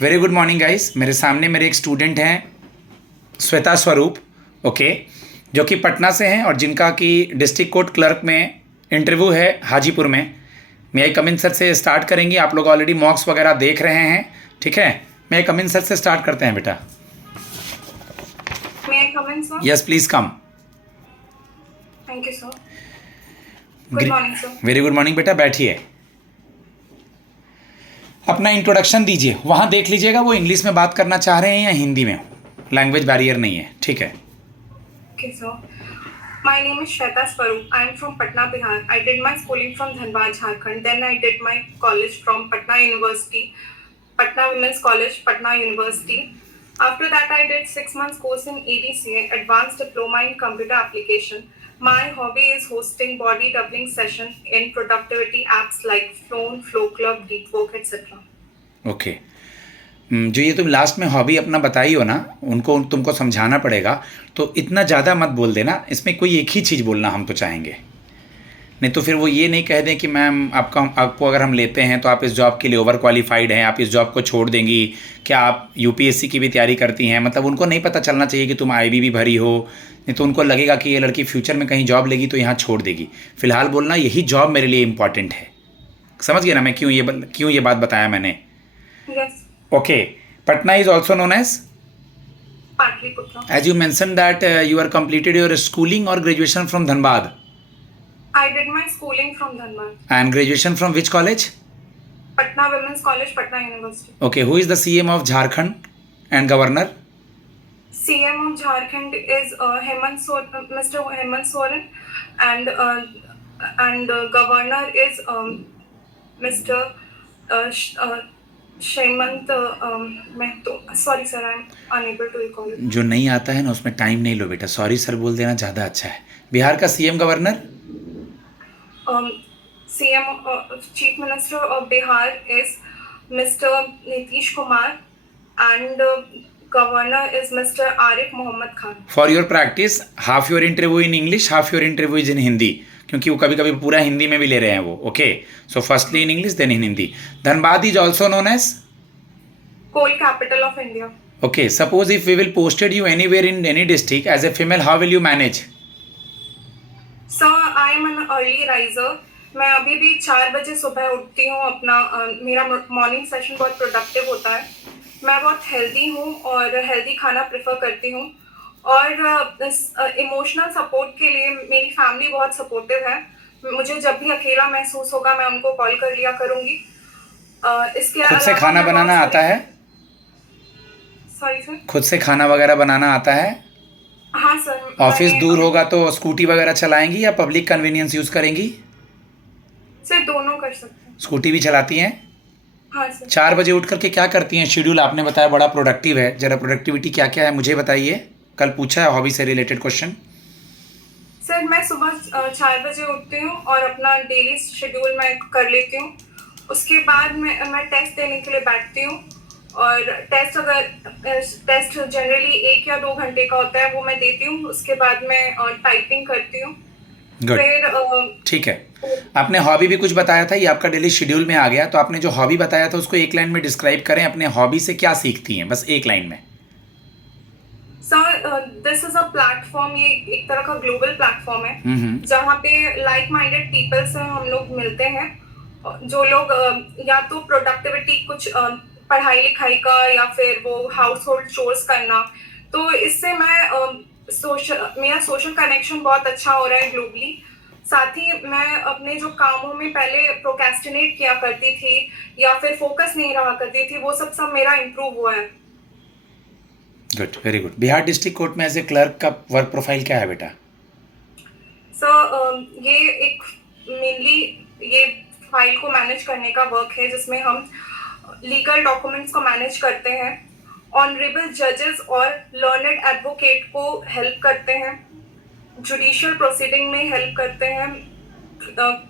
Very good morning guys. मेरे सामने मेरे एक स्टूडेंट हैं श्वेता स्वरूप, ओके, जो कि पटना से हैं और जिनका कि डिस्ट्रिक्ट कोर्ट क्लर्क में इंटरव्यू है हाजीपुर में। मैं आई कमिन सर से स्टार्ट करेंगे। आप लोग ऑलरेडी मॉक्स वगैरह देख रहे हैं, ठीक है। मैं आई कमिन सर से स्टार्ट करते हैं बेटा। May I come in, sir? Yes please come. Thank you, sir. Good morning, sir. Very good morning बेटा, बैठिए। अपना इंट्रोडक्शन दीजिए। वहाँ देख लीजिएगा वो इंग्लिश में बात करना चाह रहे हैं या हिंदी में, लैंग्वेज बैरियर नहीं है, ठीक है। Okay, sir. My name is Shweta Swaroop. I am from Patna, Bihar. I did my schooling from Dhanbad, Jharkhand. Then I did my college from Patna University, Patna Women's College, Patna University. After that, I did 6 months course in ADCA, Advanced Diploma in Computer Application. My hobby is hosting body doubling session in productivity apps like Flown, Flow Club, Deepwork, etc. Okay. जो ये तुम last में hobby अपना बताई हो ना, उनको तुमको समझाना पड़ेगा। तो इतना ज़्यादा मत बोल देना, इसमें कोई एक ही चीज़ बोलना हम तो चाहेंगे। नहीं तो फिर वो ये नहीं कह दें कि मैम आपको अगर हम लेते हैं तो आप इस जॉब के लिए ओवर क्वालिफाइड हैं, आप इस जॉब को छोड़ देंगी, क्या आप यूपीएससी की भी तैयारी करती हैं। मतलब उनको नहीं पता चलना चाहिए कि तुम आईबी भी भरी हो, नहीं तो उनको लगेगा कि ये लड़की फ्यूचर में कहीं जॉब लेगी तो यहाँ छोड़ देगी। फिलहाल बोलना यही जॉब मेरे लिए इंपॉर्टेंट है। समझ गए ना मैं क्यों ये बात बताया मैंने? Yes. Okay, Patna is also known as? Patliputra. As you mentioned that you are completed your schooling or graduation from Dhanbad. I did my schooling from Dhanbad. And graduation from which college? Patna Women's College, Patna University. Okay, who is the CM of Jharkhand and governor? CM of Jharkhand is Mr. Hemant Soren, and governor is Mr. Shemant Mehto. Sorry sir, I am unable to recall it. जो नहीं आता है ना उसमें time नहीं लो बेटा, sorry sir बोल देना ज़्यादा अच्छा है। बिहार का CM governor? CM Chief Minister of Bihar is Mr. Nitish Kumar, and governor is Mr. Arif Mohammad Khan. For your practice half your interview in English, half your interview is in Hindi, क्योंकि वो कभी कभी पूरा हिंदी में भी ले रहे हैं वो। Okay, so firstly in English then in Hindi. Dhanbad is also known as Coal capital of India. Okay, suppose if we will posted you anywhere in any district as a female, how will you manage? Sir, I am an early riser. मैं अभी भी 4 बजे सुबह उठती हूँ। अपना मेरा morning session बहुत प्रोडक्टिव होता है। मैं बहुत हेल्दी हूँ और हेल्दी खाना प्रेफर करती हूँ, और इमोशनल सपोर्ट के लिए मेरी फैमिली बहुत सपोर्टिव है। मुझे जब भी अकेला महसूस होगा मैं उनको कॉल कर लिया करूँगी। इसके खुद से खाना बनाना आता है? Sorry sir? खुद से खाना वगैरह बनाना आता है? हाँ सर। ऑफिस दूर होगा तो स्कूटी वगैरह चलाएंगी या पब्लिक कन्वीनियंस यूज़ करेंगी? सर दोनों कर सकते हैं। स्कूटी भी चलाती हैं? हाँ सर। 4 बजे उठ करके क्या करती हैं? शेड्यूल आपने बताया बड़ा प्रोडक्टिव है, ज़रा प्रोडक्टिविटी क्या क्या है मुझे बताइए। कल पूछा है हॉबी से रिलेटेड क्वेश्चन। सर मैं सुबह 4 बजे उठती हूँ और अपना डेली शेड्यूल मैं कर लेती हूँ। उसके बाद मैं टेस्ट देने के लिए बैठती हूँ, और टेस्ट जनरली 1 या 2 घंटे का होता है, वो मैं देती हूँ। उसके बाद मैं टाइपिंग करती हूँ। गुड, ठीक है। आपने हॉबी भी कुछ बताया था, ये आपका डेली शेड्यूल में आ गया। तो आपने जो हॉबी बताया था उसको एक लाइन में डिस्क्राइब करें। अपने हॉबी से क्या सीखती हैं, बस एक लाइन में। Sir this is a platform, ये एक तरह का ग्लोबल प्लेटफॉर्म है जहाँ पे लाइक माइंडेड पीपल से हम लोग मिलते हैं, जो लोग या तो प्रोडक्टिविटी कुछ पढ़ाई लिखाई का या फिर वो हाउस होल्ड चोर्स करना। तो इससे मेरा सोशल कनेक्शन बहुत अच्छा हो रहा है ग्लोबली। साथ ही मैं अपने जो कामों में पहले प्रोक्रेस्टिनेट किया करती थी या फिर फोकस नहीं रहा करती थी, वो सब मेरा इम्प्रूव हुआ है। Good, very good. Bihar district court में एज ए क्लर्क का वर्क प्रोफाइल क्या है बेटा? सर ये एक मेनली ये फाइल को मैनेज करने का वर्क है, जिसमें हम लीगल डॉक्यूमेंट्स को मैनेज करते हैं, ऑनरेबल जजेस और लर्नेड एडवोकेट को हेल्प करते हैं, जुडिशियल प्रोसीडिंग में हेल्प करते हैं,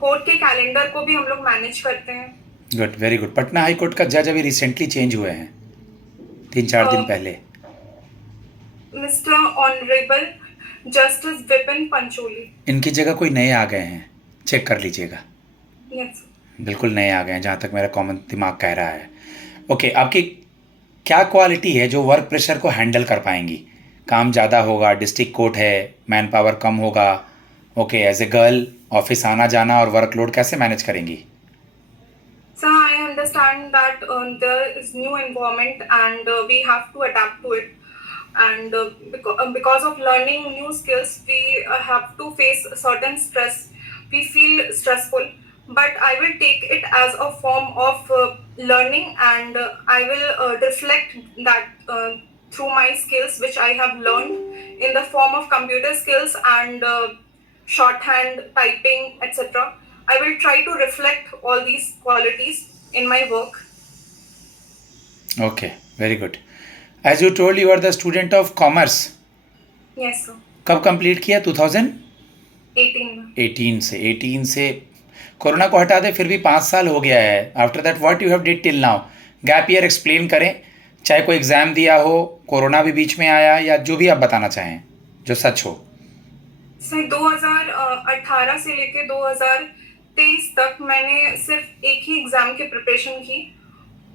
कोर्ट के कैलेंडर को भी हम लोग मैनेज करते हैं। Good, very good. Patna high court का जज अभी रिसेंटली चेंज हुए हैं, 3-4 दिन पहले। Mister honourable justice Vipin Pancholi. इनकी जगह कोई नए आ गए हैं, चेक कर लीजिएगा। यस। बिल्कुल नए आ गए हैं जहाँ तक मेरा कॉमन दिमाग कह रहा है। ओके, आपकी क्या क्वालिटी है जो वर्क प्रेशर को हैंडल कर पाएंगी? काम ज़्यादा होगा, डिस्ट्रिक्ट कोर्ट है, मैन पावर कम होगा, okay, as a girl office आना जाना और वर्कलोड कैसे मैनेज करेंगी? So I understand that there is new environment and we have to adapt to it. And because of learning new skills, we have to face certain stress. We feel stressful, but I will take it as a form of learning, and I will reflect that through my skills which I have learned in the form of computer skills and shorthand, typing, etc. I will try to reflect all these qualities in my work. Okay, very good. As you told, you are the student of commerce. Yes, sir. कब complete किया? 18 में। 18 से corona को हटा दे, फिर भी 5 साल हो गया है. After that what you have did till now? Gap year explain करें, चाहे कोई एग्ज़ाम दिया हो, कोरोना भी बीच में आया, या जो भी आप बताना चाहें जो सच हो. सर 2018 से लेके 2023 तक मैंने सिर्फ एक ही एग्जाम की प्रिपरेशन की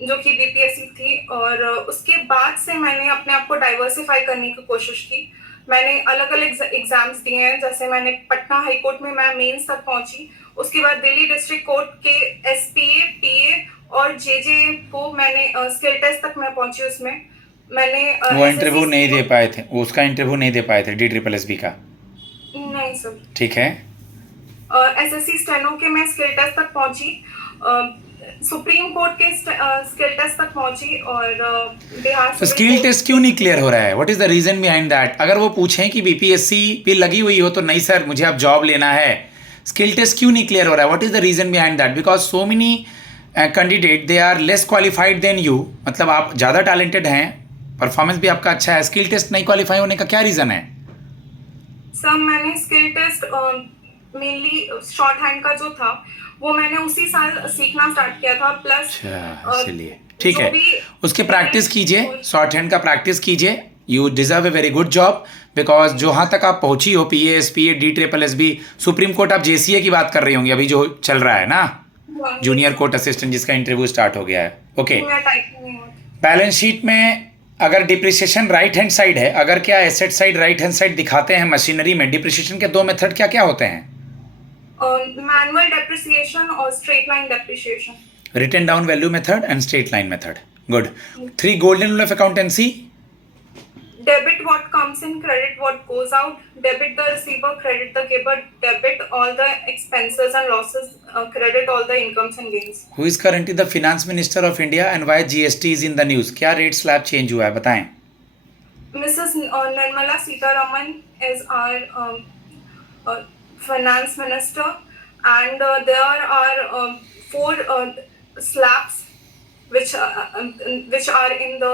जो कि बीपीएससी थी, और उसके बाद से मैंने अपने आप को डाइवर्सिफाई करने की कोशिश की. मैंने अलग अलग एग्जाम्स दिए हैं, जैसे मैंने पटना हाई कोर्ट में मैं मेंस तक पहुंची, उसके बाद दिल्ली डिस्ट्रिक्ट कोर्ट के एसपीए, पीए और जेजे को मैंने स्किल टेस्ट तक मैं पहुंची. उसमें मैंने वो इंटरव्यू नहीं दे पाए थे, उसका इंटरव्यू नहीं दे पाए थे DSSB का? नहीं सर. ठीक है. एसएससी स्टेनो के मैं स्किल टेस्ट तक पहुंची, सुप्रीम कोर्ट के स्किल टेस्ट तक पहुंची, और बिहार तो स्किल टेस्ट क्यों नहीं क्लियर हो रहा है? What is the reason behind that? अगर वो पूछें कि बीपीएससी भी लगी हुई हो तो नहीं सर मुझे अब जॉब लेना है, स्किल टेस्ट क्यों नहीं क्लियर हो रहा है? What is the reason behind that? Because so many candidate they are less qualified than you. मतलब आप ज़्यादा टैलेंटेड हैं, परफॉर्मेंस भी आपका अच्छा है, स्किल टेस्ट नहीं क्वालिफाई होने का क्या रीज़न है? सर मैंने skill test mainly shorthand का जो था वो मैंने उसी साल सीखना स्टार्ट किया था. प्लस इसलिए ठीक है, उसके प्रैक्टिस कीजिए, शॉर्ट हैंड का प्रैक्टिस कीजिए. You deserve A very good job, because जहाँ तक आप पहुंची हो, PASPA, DSSB, सुप्रीम कोर्ट, आप JCA की बात कर रही होंगी अभी जो चल रहा है ना, जूनियर कोर्ट असिस्टेंट, जिसका इंटरव्यू स्टार्ट हो गया है. ओके. बैलेंस शीट में अगर डिप्रिसिएशन राइट हैंड साइड है, अगर क्या asset side right hand side दिखाते हैं मशीनरी में, डिप्रिसिएशन के 2 मेथड क्या क्या होते हैं? मैनुअल डेप्रिसिएशन और straight line depreciation. Written down value method and straight line method. Good. 3 golden rule of accountancy. Debit what comes in, credit what goes out. Debit the receiver, credit the giver. Debit all the expenses and losses, credit all the incomes and gains. Who is currently the finance minister of India and why GST is in the news? क्या rate slab change हुआ है बताएं? Mrs. Nirmala Sitharaman is our finance minister, and there are 4 slabs which are in the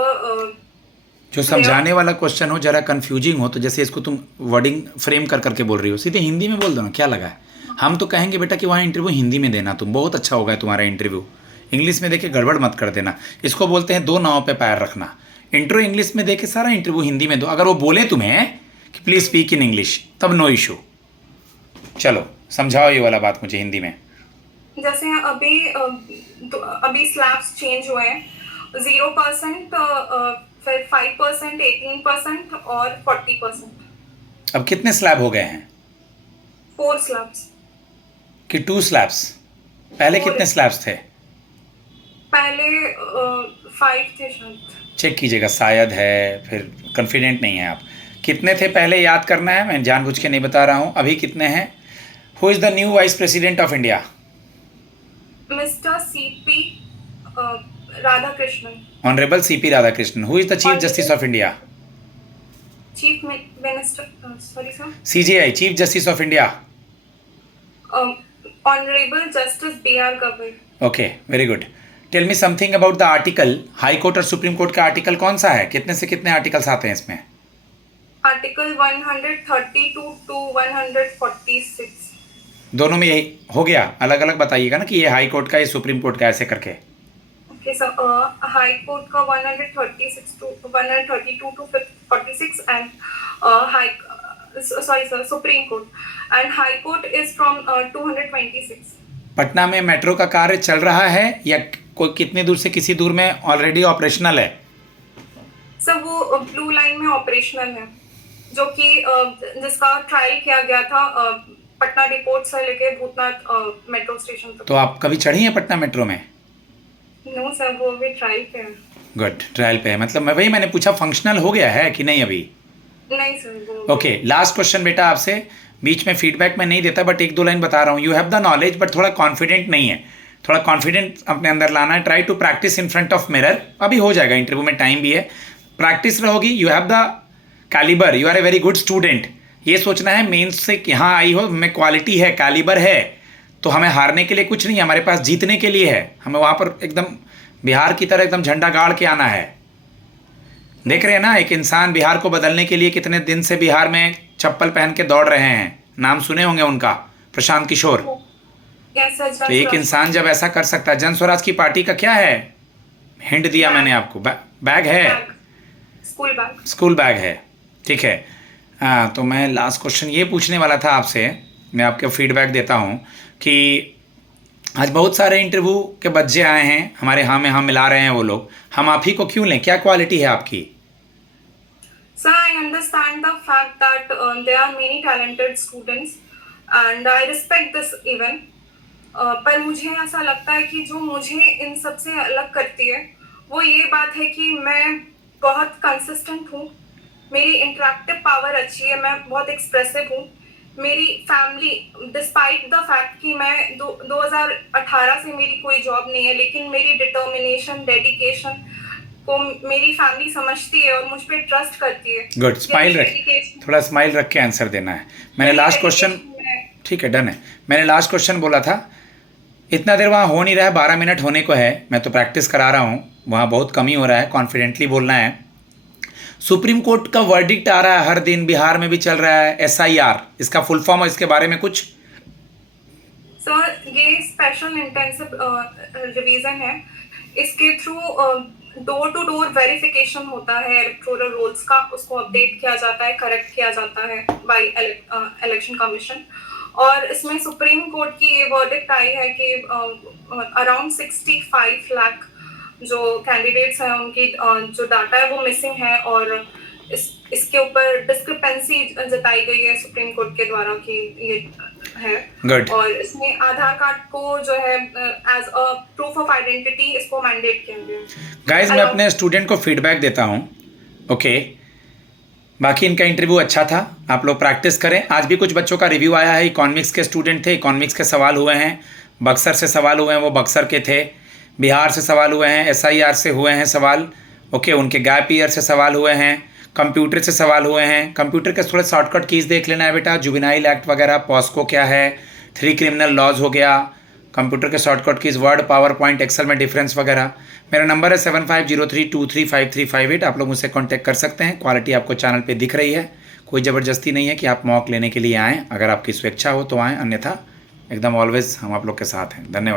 जो समझाने वाला question हो, जरा confusing हो, तो जैसे इसको तुम वर्डिंग फ्रेम कर करके बोल रही हो, सीधे हिंदी में बोल दो ना, क्या लगा है? हम तो कहेंगे बेटा कि वहाँ इंटरव्यू हिंदी में देना, तुम बहुत अच्छा होगा तुम्हारा इंटरव्यू. इंग्लिश में देके गड़बड़ मत कर देना. इसको बोलते हैं 2 नाव पे पैर रखना. इंट्रो इंग्लिश में देके सारा इंटरव्यू हिंदी में दो. अगर वो बोले तुम्हें कि प्लीज़ स्पीक इन इंग्लिश, तब नो इशू. चलो समझाओ ये वाला बात मुझे हिंदी में. जैसे अभी स्लैब्स चेंज हुए हैं, 0%, फिर 5%, 18% और 40%. अब कितने स्लैब हो गए हैं? 4 स्लैब्स. कि 2 स्लैब्स? पहले कितने स्लैब्स थे? पहले 5 थे शायद. चेक कीजिएगा, शायद है, फिर कॉन्फिडेंट नहीं है आप. कितने थे पहले याद करना है, मैं जानबूझ के नहीं बता रहा हूँ. अभी कितने हैं? Who is the new vice president of India? Mister CP Radhakrishnan. Honorable CP Radhakrishnan. Who is the Chief Justice of India? Chief Minister, sorry sir. CJI, Chief Justice of India. Honorable Justice B.R. Gavai. Okay, very good. Tell me something about the article. High Court और Supreme Court का article कौन सा है? कितने से कितने articles आते हैं इसमें? Article 132 to 146. दोनों में यही हो गया? अलग अलग बताइएगा ना कि ये हाई कोर्ट का, ये सुप्रीम कोर्ट का, ऐसे करके. Okay, so High Court का 132 to 46 and Supreme Court, and High Court is from 226. Patna में मेट्रो का कार्य चल रहा है या कोई कितनी दूर से किसी दूर में ऑलरेडी ऑपरेशनल है? सर वो ब्लू लाइन में ऑपरेशनल है, जो कि जिसका ट्रायल किया गया था पटना डिपोट से लेके भूतनाथ मेट्रो स्टेशन तक। तो आप कभी चढ़ी हैं पटना मेट्रो में? नो सर, वो भी ट्रायल पे है। गुड, ट्रायल पे है। मतलब मैंने पूछा फंक्शनल हो गया है कि नहीं अभी? नहीं सर, वो ओके, लास्ट क्वेश्चन बेटा आपसे, बीच में फीडबैक में नहीं देता बट एक दो लाइन बता रहा हूँ। You have the knowledge but थोड़ा कॉन्फिडेंट नहीं है, थोड़ा कॉन्फिडेंट अपने अंदर लाना है। Try to practise in front of mirror, अभी हो जाएगा, इंटरव्यू में टाइम भी है, प्रैक्टिस रहोगी। You have the calibre, you are a very good student. ये सोचना है मेंस से यहाँ आई हो, में क्वालिटी है, कैलिबर है, तो हमें हारने के लिए कुछ नहीं है, हमारे पास जीतने के लिए है। हमें वहाँ पर एकदम बिहार की तरह एकदम झंडा गाड़ के आना है। देख रहे हैं ना, एक इंसान बिहार को बदलने के लिए कितने दिन से बिहार में चप्पल पहन के दौड़ रहे हैं, नाम सुने होंगे उनका, प्रशांत किशोर। तो एक इंसान जब ऐसा कर सकता है, जन स्वराज की पार्टी का क्या है, हिंट दिया मैंने आपको, बैग है, स्कूल बैग है, ठीक है। हाँ, तो मैं लास्ट क्वेश्चन ये पूछने वाला था आपसे, मैं आपको फीडबैक देता हूँ कि आज बहुत सारे इंटरव्यू के बच्चे आए हैं हमारे, हाँ में हाँ मिला रहे हैं वो लोग, हम आप ही को क्यों लें, क्या क्वालिटी है आपकी? Sir, I understand the fact that there are many talented students and I respect this even. पर मुझे ऐसा लगता है कि जो मुझे इन सब से अलग करती है वो ये बात है कि मैं बहुत कंसिस्टेंट हूँ, मेरी इंटरेक्टिव पावर अच्छी है, मैं बहुत एक्सप्रेसिव हूँ। मेरी फैमिली, डिस्पाइट द फैक्ट कि मैं 2018 से मेरी कोई जॉब नहीं है, लेकिन मेरी डिटर्मिनेशन, डेडिकेशन को मेरी फैमिली समझती है और मुझ पे ट्रस्ट करती है। गुड, स्माइल रख, थोड़ा स्माइल रख के आंसर देना है। मैंने लास्ट क्वेश्चन, ठीक है डन है, मैंने लास्ट क्वेश्चन बोला था, इतना देर वहाँ हो नहीं रहा है, 12 मिनट होने को है, मैं तो प्रैक्टिस करा रहा हूँ, वहाँ बहुत कमी हो रहा है, कॉन्फिडेंटली बोलना है। सुप्रीम कोर्ट का वर्डिक्ट आ रहा है हर दिन, बिहार में भी चल रहा है, SIR, इसका फुल फॉर्म और इसके बारे में कुछ? सर ये स्पेशल इंटेंसिव रिवीजन है, इसके through door to door verification होता है इलेक्टोरल रोल्स का, उसको अपडेट किया जाता है, करेक्ट किया जाता है बाय इलेक्शन कमीशन। और इसमें सुप्रीम कोर्ट की ये वर्डिक्ट आई है कि अराउंड 65 लाख जो कैंडिडेट्स हैं उनकी जो डाटा है वो मिसिंग है, और इसके ऊपर डिस्क्रिपेंसी जताई गई है सुप्रीम कोर्ट के द्वारा कि ये है। Good. और इसमें आधार कार्ड को जो है as a proof of identity इसको मैंडेट किया गया। गाइज मैं अपने स्टूडेंट को फीडबैक देता हूँ, ओके। बाकी इनका इंटरव्यू अच्छा था, आप लोग प्रैक्टिस करें। आज भी कुछ बच्चों का रिव्यू आया है, इकोनॉमिक्स के स्टूडेंट थे, इकोनॉमिक्स के सवाल हुए हैं, बक्सर से सवाल हुए हैं, वो बक्सर के थे, बिहार से सवाल हुए हैं, SIR से हुए हैं सवाल, ओके, उनके गैप ईयर से सवाल हुए हैं, कंप्यूटर से सवाल हुए हैं। कंप्यूटर के थोड़े शॉर्टकट कीज़ देख लेना है बेटा, जुवेनाइल एक्ट वगैरह, पॉस्को क्या है, 3 क्रिमिनल लॉज हो गया, कंप्यूटर के shortcut keys, word, PowerPoint, Excel में डिफरेंस वगैरह। मेरा नंबर है 7503235358, आप लोग मुझसे कांटेक्ट कर सकते हैं। क्वालिटी आपको चैनल पे दिख रही है, कोई ज़बरदस्ती नहीं है कि आप मॉक लेने के लिए आएँ, अगर आपकी स्वेच्छा हो तो आएँ, अन्यथा एकदम ऑलवेज हम आप लोग के साथ हैं। धन्यवाद।